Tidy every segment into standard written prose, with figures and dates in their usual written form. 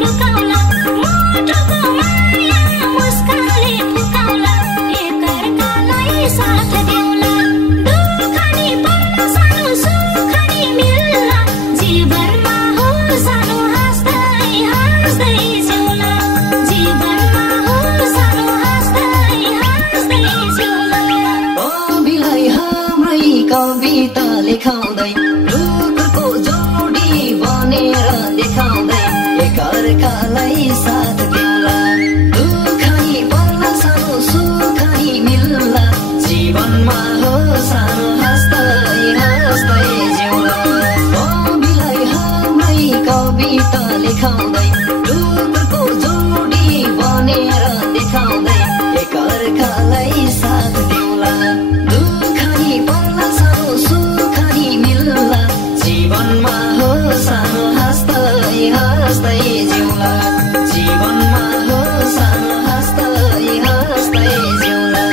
लुकाउला मोटोको माया मुस्कानले फुकाउला एकअर्कालाई साथ देउला दुःख नि पर्ला सानो सुख नि मिल्ला जीवनमा हो सानो हाँस्दै हाँस्दै जिउला जीवनमा हो सानो हाँस्दै हाँस्दै जिउला कविलाई हाम्रै कविता लेखाउँदै रुखको जोडी बनेर देखाउँदै एकअर्कालाई साथ देउला दुःख नि पर्ला सानो सुख नि मिल्ला जीवनमा हो सानो हाँस्दै हाँस्दै जिउला कविलाई हाम्रै कविता लेखाउँदै रुखको जोडी बनेर देखाउँदै एकअर्कालाई साथ देउला दुःख नि पर्ला सानो सुख नि मिल्ला जीवनमा हो सानो हाँस्दै हाँस्दै जिउला जीवनमा हो सानो हाँस्दै हाँस्दै जिउला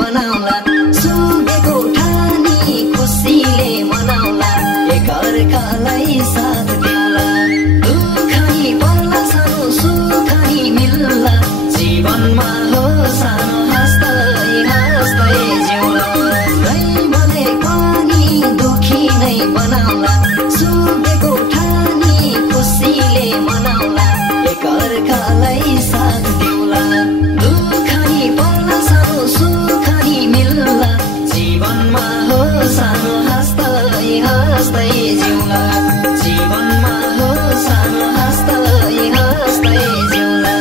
बनाउला सुकेको ठानी खुसीले मनाउला एकअर्कालाई साथ देउला दुःख नि पर्ला सानो सुख नि मिल्ला जीवनमा हो सानो हाँस्दै हाँस्दै जिउला दैवले पनि दुखी नै बनाउला सुकेको ठानी खुसीले मनाउला एकअर्कालाई साथ देउला दुःख नि पर्ला सानो सुख नि मिल्ला जीवनमा हो सानो हाँस्दै हाँस्दै जिउला जीवनमा हो सानो हाँस्दै हाँस्दै जिउला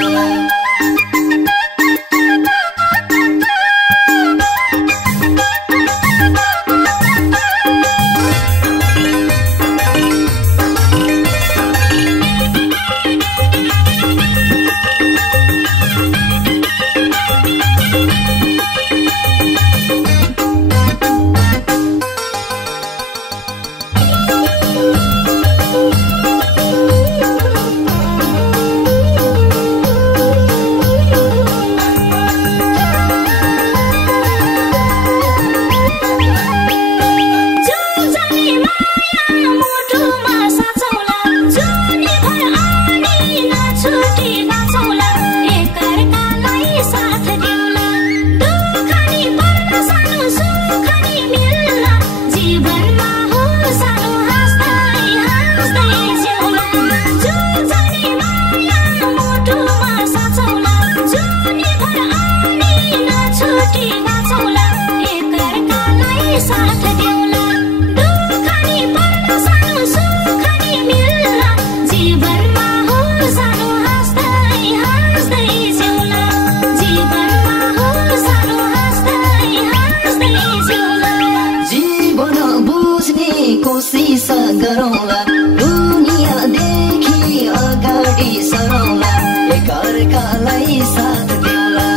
कोशिश गरौँला दुनियाँदेखि अगाडि सरौँला एकअर्कालाई साथ देउला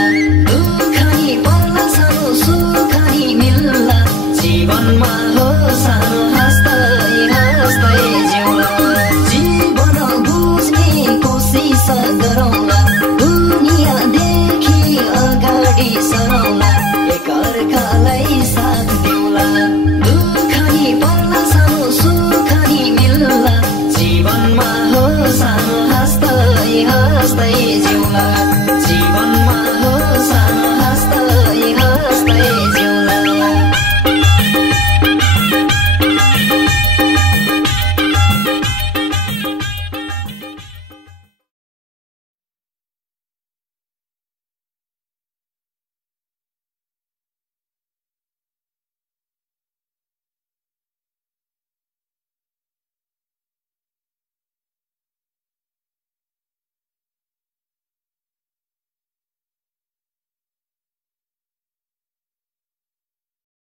दुःख नि पर्ला सानो सुख नि मिल्ला जीवनमा